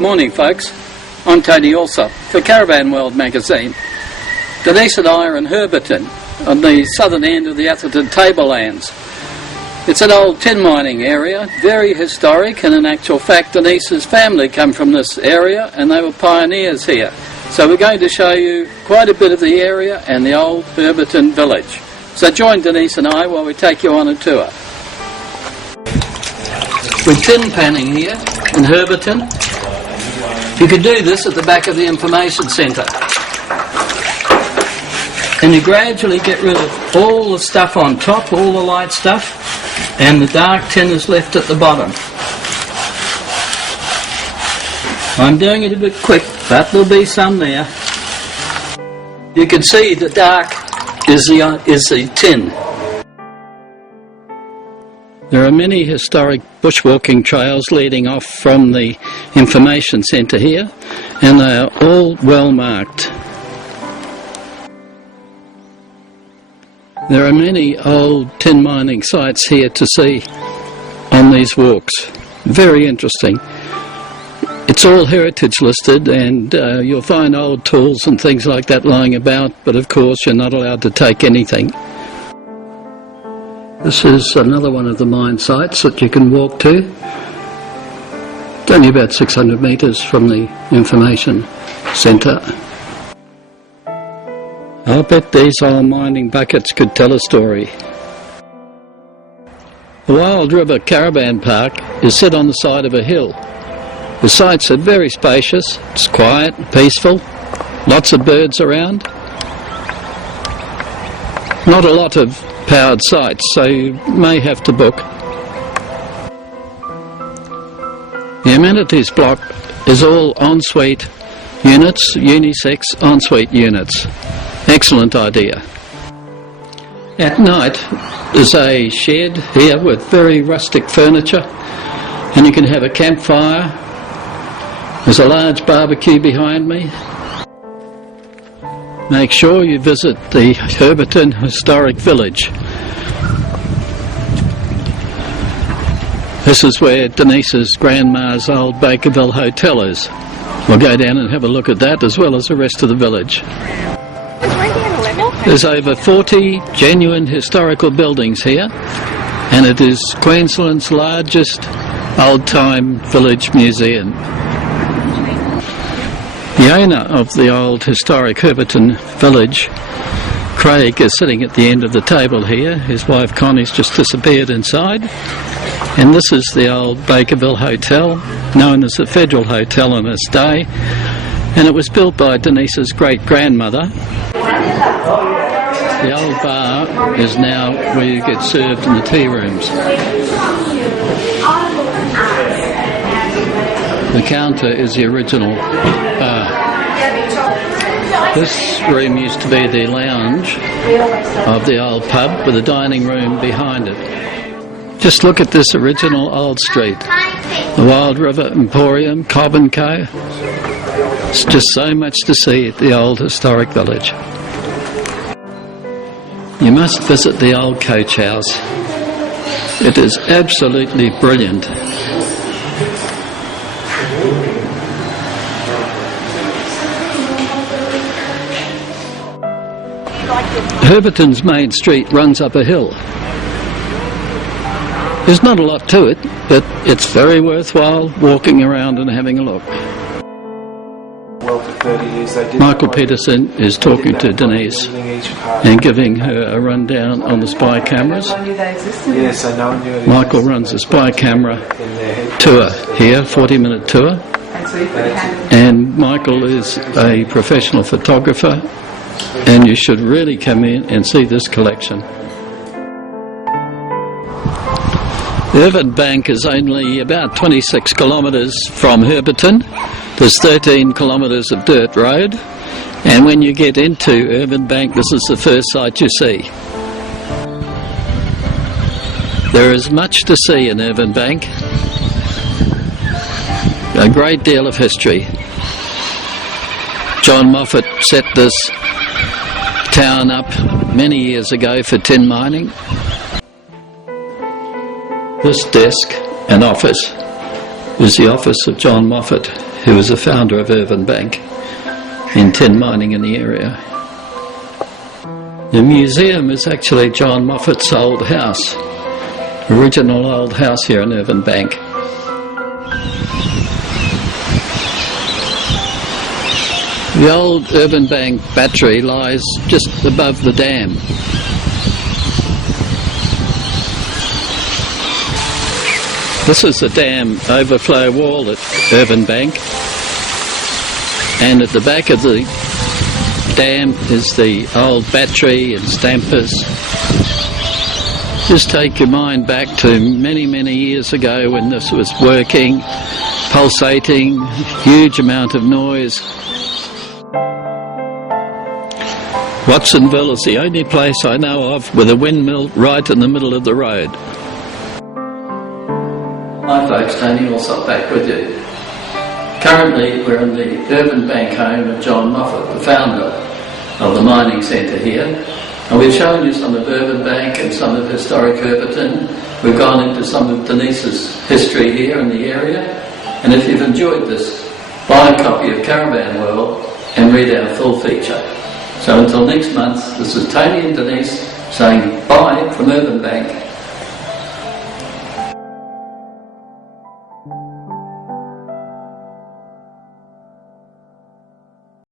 Morning folks, I'm Tony Allsops for Caravan World magazine. Denise and I are in Herberton on the southern end of the Atherton Tablelands. It's an old tin mining area, very historic, and in actual fact Denise's family come from this area and they were pioneers here. So we're going to show you quite a bit of the area and the old Herberton village. So join Denise and I while we take you on a tour. We're tin panning here in Herberton. You can do this at the back of the information centre. And you gradually get rid of all the stuff on top, all the light stuff, and the dark tin is left at the bottom. I'm doing it a bit quick, but there'll be some there. You can see the dark is the tin. There are many historic bushwalking trails leading off from the information centre here, and they are all well marked. There are many old tin mining sites here to see on these walks. Very interesting. It's all heritage listed, and you'll find old tools and things like that lying about, but of course you're not allowed to take anything. This is another one of the mine sites that you can walk to. It's only about 600 metres from the information centre. I'll bet these old mining buckets could tell a story. The Wild River Caravan Park is set on the side of a hill. The sites are very spacious, it's quiet, peaceful, lots of birds around. Not a lot of powered sites, so you may have to book. The amenities block is all ensuite units, unisex ensuite units. Excellent idea. At night there's a shed here with very rustic furniture, and you can have a campfire. There's a large barbecue behind me. Make sure you visit the Herberton Historic Village. This is where Denise's grandma's old Bakerville Hotel is. We'll go down and have a look at that as well as the rest of the village. There's over 40 genuine historical buildings here, and it is Queensland's largest old-time village museum. The owner of the old historic Herberton village, Craig, is sitting at the end of the table here. His wife Connie's just disappeared inside. And this is the old Bakerville Hotel, known as the Federal Hotel in its day. And it was built by Denise's great-grandmother. The old bar is now where you get served in the tea rooms. The counter is the original bar. This room used to be the lounge of the old pub with a dining room behind it. Just look at this original old street. The Wild River Emporium, Cobb & Co. It's just so much to see at the old historic village. You must visit the old coach house. It is absolutely brilliant. Herberton's main street runs up a hill. There's not a lot to it, but it's very worthwhile walking around and having a look. Michael Peterson is talking to Denise and giving her a rundown on the spy cameras. Michael runs a spy camera tour here, 40-minute tour. And Michael is a professional photographer, and you should really come in and see this collection. Irvine Bank is only about 26 kilometres from Herberton. There's 13 kilometres of dirt road, and when you get into Irvine Bank, this is the first sight you see. There is much to see in Irvine Bank, a great deal of history. John Moffat set this town up many years ago for tin mining. This desk and office is the office of John Moffat, who was the founder of Irvine Bank in tin mining in the area. The museum is actually John Moffat's old house, original old house here in Irvine Bank. The old Irvine Bank battery lies just above the dam. This is the dam overflow wall at Irvine Bank, and at the back of the dam is the old battery and stampers. Just take your mind back to many, many years ago when this was working, pulsating, huge amount of noise. Watsonville is the only place I know of with a windmill right in the middle of the road. Hi folks, Tony Allsops back with you. Currently we're in the Irvine Bank home of John Moffat, the founder of the mining centre here, and we've shown you some of Irvine Bank and some of historic Herberton. We've gone into some of Denise's history here in the area, and if you've enjoyed this, buy a copy of Caravan World and read our full feature. So until next month, this is Tony and Denise saying bye from Irvine Bank.